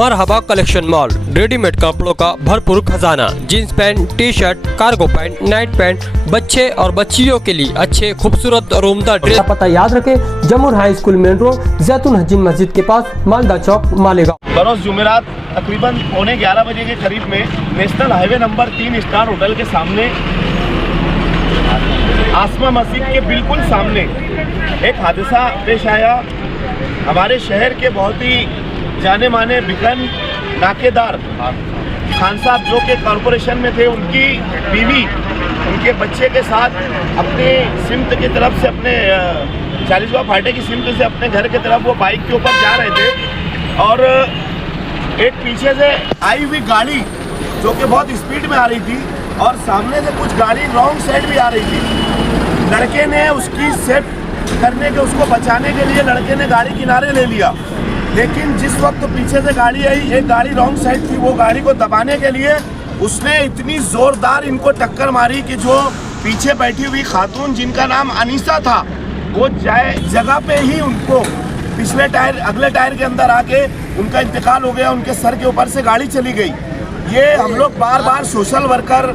मरहबा collection mall, readymade कपड़ों का भरपूर खजाना, jeans pant, T shirt, cargo pant, night pant, बच्चे और बच्चियों के लिए अच्छे खूबसूरत और उम्दा ड्रेस। पता याद रखें, जमुर हाई स्कूल मेन रोड, जैतून हजीन मस्जिद के पास, मालदा चौक, मालेगांव। बरोज जुमेरात तकरीबन 11:15 बजे के करीब में national highway number 3 star hotel के सामने, आसमा मस्जिद के बिल्कुल सामने एक हादसा पेश आया। हमारे शहर के बहुत ही जाने माने बिकन नाकेदार खान साहब जो के कॉरपोरेशन में थे, उनकी बीवी उनके बच्चे के साथ अपने सिमत की तरफ से, अपने 40वां फाटे की सिमत से अपने घर की तरफ वो बाइक के ऊपर जा रहे थे और एक पीछे से आई हुई गाड़ी जो कि बहुत स्पीड में आ रही थी और सामने से कुछ गाड़ी रॉन्ग साइड भी आ रही थी। लड़के ने उसकी सेफ करने के, उसको बचाने के लिए लड़के ने गाड़ी किनारे ले लिया, लेकिन जिस वक्त पीछे से गाड़ी आई, एक गाड़ी रॉन्ग साइड थी, वो गाड़ी को दबाने के लिए उसने इतनी जोरदार इनको टक्कर मारी कि जो पीछे बैठी हुई खातून जिनका नाम अनीसा था, वो जगह पे ही उनको पिछले टायर अगले टायर के अंदर आके उनका इंतकाल हो गया। उनके सर के ऊपर से गाड़ी चली गई। ये हम लोग बार बार सोशल वर्कर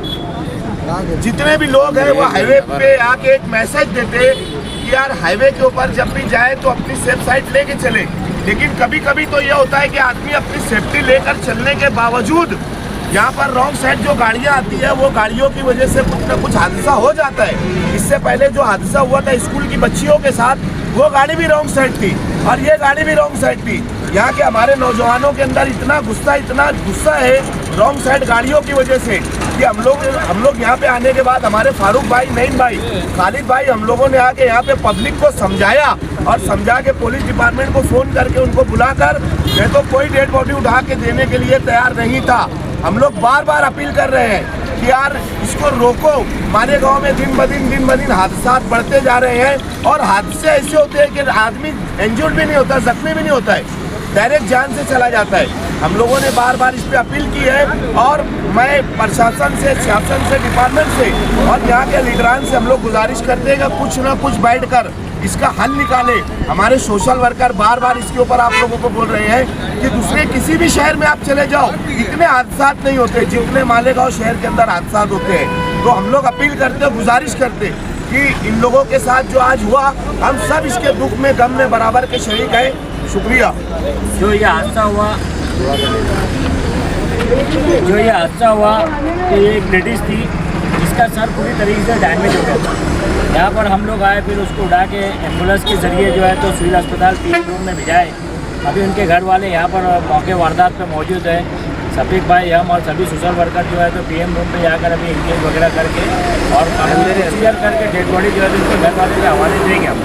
जितने भी लोग हैं वो हाईवे पे आके एक मैसेज देते कि यार हाईवे के ऊपर जब भी जाए तो अपनी सेफ साइड लेके चले, लेकिन कभी कभी तो ये होता है कि आदमी अपनी सेफ्टी लेकर चलने के बावजूद यहाँ पर रॉन्ग साइड जो गाड़ियाँ आती है, वो गाड़ियों की वजह से कुछ न कुछ हादसा हो जाता है। इससे पहले जो हादसा हुआ था स्कूल की बच्चियों के साथ, वो गाड़ी भी रॉन्ग साइड थी और ये गाड़ी भी रॉन्ग साइड थी। यहाँ के हमारे नौजवानों के अंदर इतना गुस्सा है रॉन्ग साइड गाड़ियों की वजह से कि हम लोग यहाँ पे आने के बाद हमारे फारूक भाई, नईम भाई, खालिद भाई, हम लोगों ने आके यहाँ पे पब्लिक को समझाया और समझा के पुलिस डिपार्टमेंट को फ़ोन करके उनको बुलाकर, मैं तो कोई डेड बॉडी उठा के देने के लिए तैयार नहीं था। हम लोग बार बार अपील कर रहे हैं कि यार इसको रोको। मालेगांव में दिन ब दिन हादसा बढ़ते जा रहे हैं और हादसे ऐसे होते हैं कि आदमी इंजर्ड भी नहीं होता, जख्मी भी नहीं होता है, डायरेक्ट जान से चला जाता है। हम लोगों ने बार बार इस पर अपील की है और मैं प्रशासन से, शासन से, डिपार्टमेंट से और यहाँ के लीडरान से हम लोग गुजारिश करते हैं कि कुछ ना कुछ बैठकर इसका हल निकाले। हमारे सोशल वर्कर बार बार इसके ऊपर आप लोगों को बोल रहे हैं कि दूसरे किसी भी शहर में आप चले जाओ, इतने हादसा नहीं होते जितने मालेगांव शहर के अंदर हादसा होते हैं। तो हम लोग अपील करते, गुजारिश करते कि इन लोगों के साथ जो आज हुआ, हम सब इसके दुख में, गम में बराबर के शरीक हैं। शुक्रिया। जो ये हादसा हुआ तो ये एक लेडीज़ थी जिसका सर पूरी तरीके से डैमेज हो गया था। यहाँ पर हम लोग आए, फिर उसको उठा के एम्बुलेंस के ज़रिए जो है तो सिविल अस्पताल PM रूम में भिजाए। अभी उनके घर वाले यहाँ पर मौके वारदात पे मौजूद है। सफीक भाई, हम और सभी सोशल वर्कर जो है तो PM रूम पे जाकर अभी इंक्वेस्ट वगैरह करके और प्रोसीजर करके डेड बॉडी जो है तो उनके घर वाले के हवाले देंगे हम।